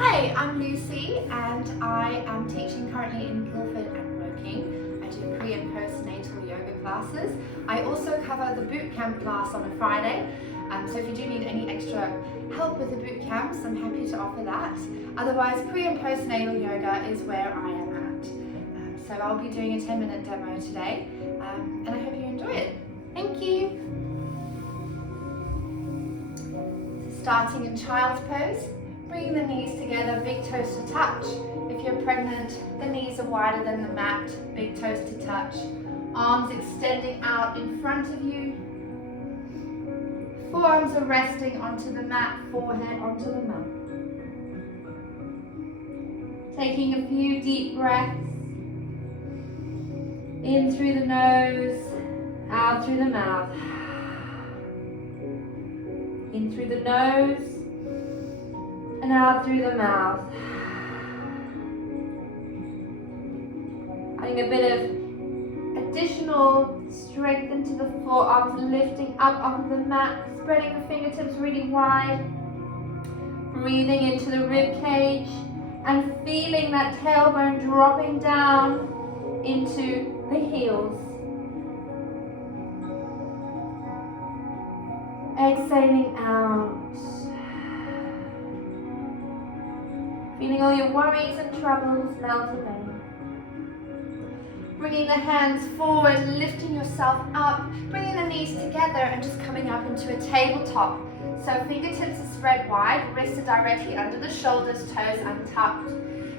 Hi, I'm Lucy and I am teaching currently in Guildford and Woking. I do pre and postnatal yoga classes. I also cover the boot camp class on a Friday. So if you do need any extra help with the boot camps, I'm happy to offer that. Otherwise, pre and postnatal yoga is where I am at. So I'll be doing a 10-minute demo today and I hope you enjoy it. Thank you. Starting in child's pose. Bringing the knees together, big toes to touch. If you're pregnant, the knees are wider than the mat, big toes to touch. Arms extending out in front of you. Forearms are resting onto the mat, forehead onto the mat. Taking a few deep breaths. In through the nose, out through the mouth. In through the nose, and out through the mouth. Adding a bit of additional strength into the forearms, lifting up onto the mat, spreading the fingertips really wide. Breathing into the rib cage and feeling that tailbone dropping down into the heels. Exhaling out. Feeling all your worries and troubles melt away. Bringing the hands forward, lifting yourself up, bringing the knees together and just coming up into a tabletop. So fingertips are spread wide, wrists are directly under the shoulders, toes untucked.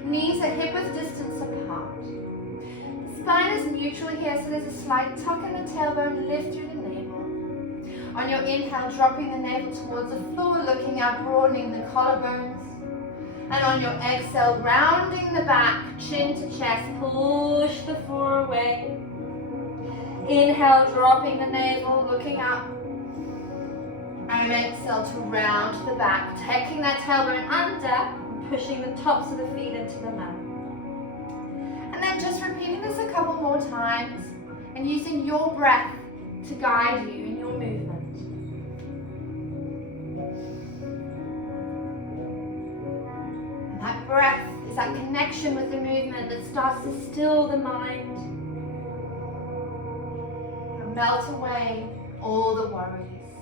Knees are hip-width distance apart. The spine is neutral here, so there's a slight tuck in the tailbone, lift through the navel. On your inhale, dropping the navel towards the floor, looking up, broadening the collarbones. And on your exhale, rounding the back, chin to chest, push the floor away. Inhale, dropping the navel, looking up. And exhale to round the back, taking that tailbone under, pushing the tops of the feet into the mat. And then just repeating this a couple more times and using your breath to guide you in your movement. That breath is that connection with the movement that starts to still the mind and melt away all the worries.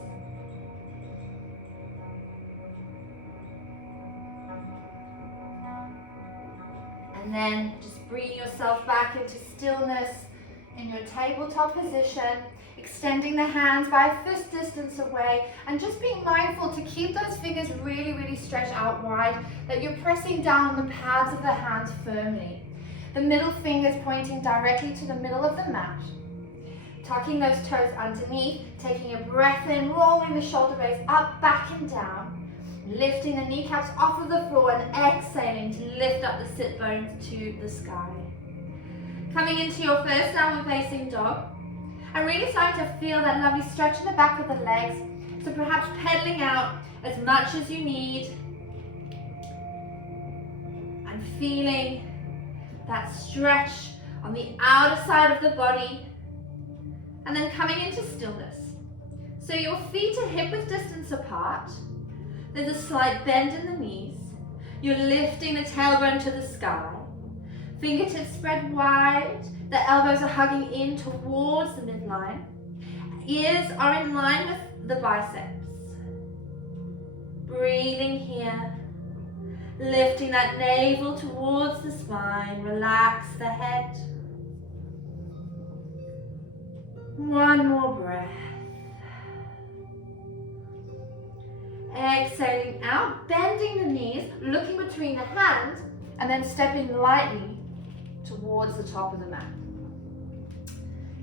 And then just bringing yourself back into stillness in your tabletop position, extending the hands by a fist distance away and just being mindful to keep those fingers really, really stretched out wide, that you're pressing down the pads of the hands firmly. The middle fingers pointing directly to the middle of the mat. Tucking those toes underneath, taking a breath in, rolling the shoulder blades up, back and down. Lifting the kneecaps off of the floor and exhaling to lift up the sit bones to the sky. Coming into your first downward facing dog. And really starting to feel that lovely stretch in the back of the legs. So perhaps pedaling out as much as you need. And feeling that stretch on the outer side of the body. And then coming into stillness. So your feet are hip-width distance apart. There's a slight bend in the knees. You're lifting the tailbone to the sky. Fingertips spread wide. The elbows are hugging in towards the midline. Ears are in line with the biceps. Breathing here. Lifting that navel towards the spine. Relax the head. One more breath. Exhaling out, bending the knees, looking between the hands, and then stepping lightly towards the top of the mat.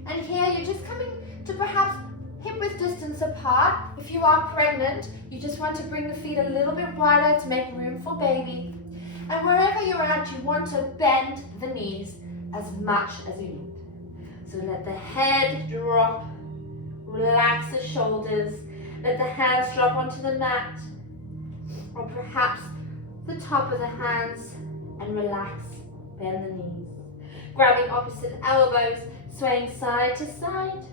And here you're just coming to perhaps hip-width distance apart. If you are pregnant, you just want to bring the feet a little bit wider to make room for baby. And wherever you're at, you want to bend the knees as much as you need. So let the head drop, relax the shoulders, let the hands drop onto the mat, or perhaps the top of the hands, and relax, bend the knees. Grabbing opposite elbows, swaying side to side,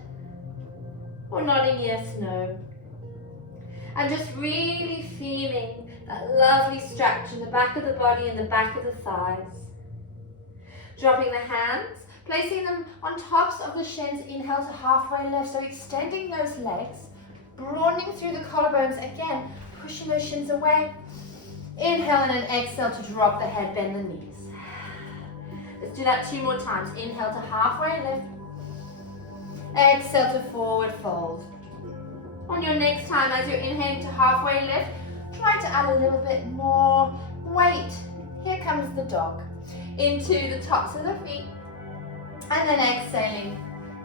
or nodding yes, no. And just really feeling That lovely stretch in the back of the body and the back of the thighs. Dropping the hands, placing them on tops of the shins. Inhale to halfway lift, so extending those legs, broadening through the collarbones again, pushing those shins away. Inhale and then exhale to drop the head, bend the knees. Let's do that 2 more times. Inhale to halfway lift. Exhale to forward fold. On your next time, as you're inhaling to halfway lift, try to add a little bit more weight. Here comes the dog. Into the tops of the feet. And then exhaling,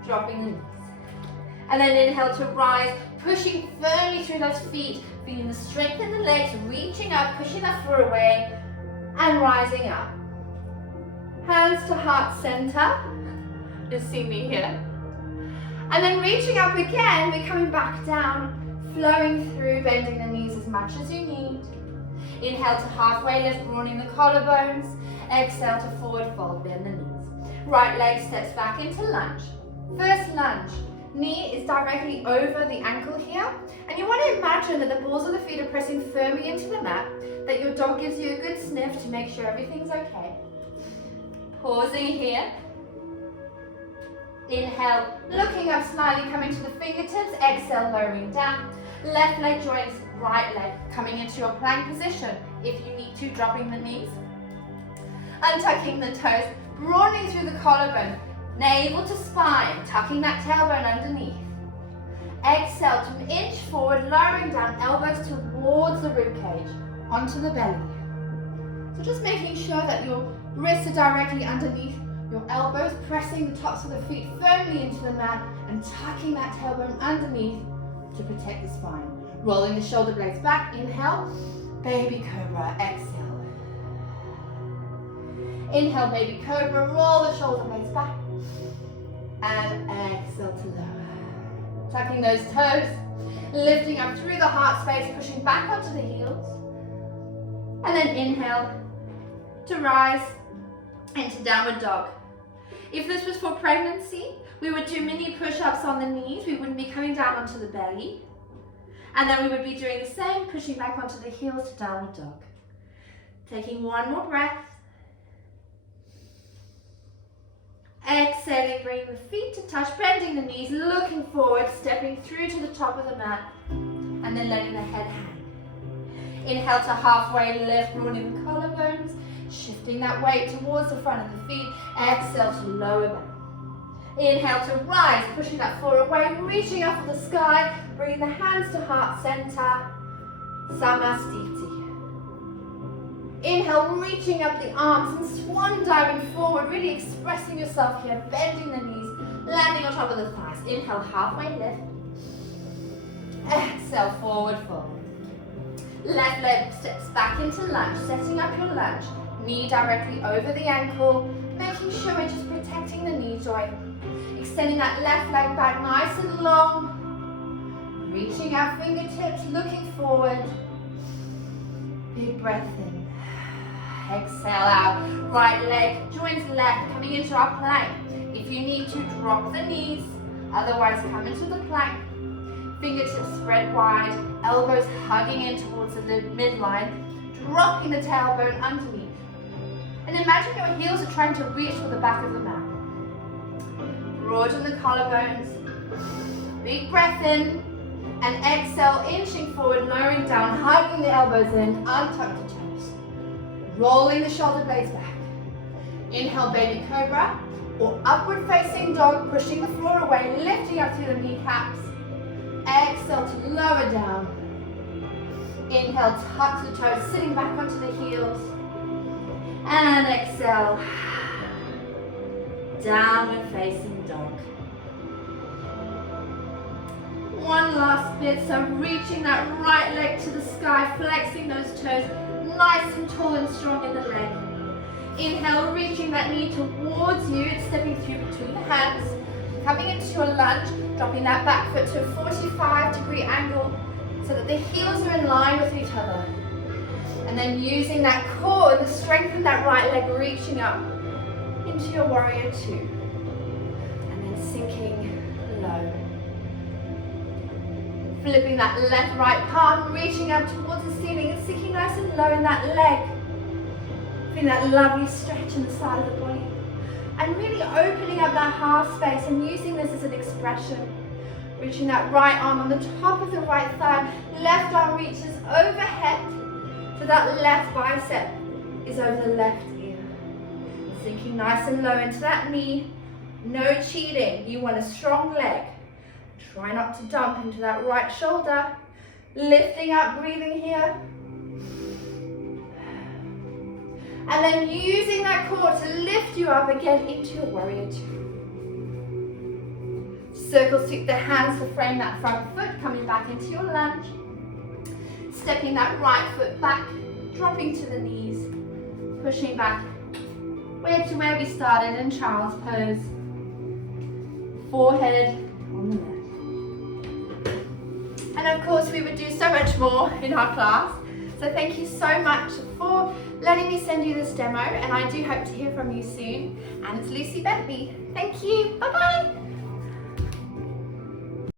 dropping the knees. And then inhale to rise, pushing firmly through those feet, feeling the strength in the legs, reaching up, pushing that foot away, and rising up. Hands to heart center. Just see me here. And then reaching up again, we're coming back down, flowing through, bending the knees as much as you need. Inhale to halfway lift, broadening the collarbones. Exhale to forward fold, bend the knees. Right leg steps back into lunge. First lunge. Knee is directly over the ankle here. And you want to imagine that the balls of the feet are pressing firmly into the mat, that your dog gives you a good sniff to make sure everything's okay. Pausing here. Inhale, looking up slightly, coming to the fingertips. Exhale, lowering down. Left leg joins right leg, coming into your plank position. If you need to, dropping the knees. Untucking the toes, broadening through the collarbone. Navel to spine, tucking that tailbone underneath. Exhale to inch forward, lowering down, elbows towards the ribcage, onto the belly. So just making sure that your wrists are directly underneath, your elbows pressing the tops of the feet firmly into the mat, and tucking that tailbone underneath to protect the spine. Rolling the shoulder blades back, inhale, baby cobra, exhale. Inhale, baby cobra, roll the shoulder blades back, and exhale to lower. Tucking those toes, lifting up through the heart space, pushing back onto the heels. And then inhale to rise into downward dog. If this was for pregnancy, we would do mini push-ups on the knees. We wouldn't be coming down onto the belly. And then we would be doing the same, pushing back onto the heels to downward dog. Taking one more breath. Exhaling, bringing the feet to touch, bending the knees, looking forward, stepping through to the top of the mat, and then letting the head hang. Inhale to halfway lift, broadening the collarbones, shifting that weight towards the front of the feet. Exhale to lower back. Inhale to rise, pushing that foot away, reaching up for the sky, bringing the hands to heart center, Samastiti. Inhale, reaching up the arms and swan diving forward, really expressing yourself here, bending the knees, landing on top of the thighs. Inhale, halfway lift. Exhale, forward fold. Left leg steps back into lunge, setting up your lunge. Knee directly over the ankle, making sure we're just protecting the knee joint. Extending that left leg back nice and long. Reaching out fingertips, looking forward. Big breath in. Exhale out. Right leg joins left, coming into our plank. If you need to, drop the knees. Otherwise, come into the plank. Fingertips spread wide, elbows hugging in towards the midline, dropping the tailbone underneath. And imagine your heels are trying to reach for the back of the mat. Broaden the collarbones. Big breath in. And exhale, inching forward, lowering down, hugging the elbows in, untuck the toes. Rolling the shoulder blades back. Inhale, baby cobra, or upward facing dog, pushing the floor away, lifting up through the kneecaps. Exhale to lower down. Inhale, tuck the toes, sitting back onto the heels. And exhale, downward facing dog. One last bit, so reaching that right leg to the sky, flexing those toes, nice and tall and strong in the leg. Inhale, reaching that knee towards you and stepping through between the hands. Coming into your lunge, dropping that back foot to a 45-degree angle so that the heels are in line with each other. And then using that core, the strength of that right leg, reaching up into your warrior two. And then sinking low. Flipping that left right palm, reaching up towards the ceiling and sinking nice and low in that leg. Feeling that lovely stretch in the side of the body. And really opening up that heart space and using this as an expression. Reaching that right arm on the top of the right thigh. Left arm reaches overhead. So that left bicep is over the left ear. Sinking nice and low into that knee. No cheating. You want a strong leg. Try not to dump into that right shoulder. Lifting up, breathing here. And then using that core to lift you up again into your warrior two. Circle sweep the hands to frame that front foot, coming back into your lunge. Stepping that right foot back, dropping to the knees, pushing back to where we started in child's pose. Forehead on the mat. And of course we would do so much more in our class. So thank you so much for letting me send you this demo, and I do hope to hear from you soon. And it's Lucy Bentley. Thank you. Bye-bye.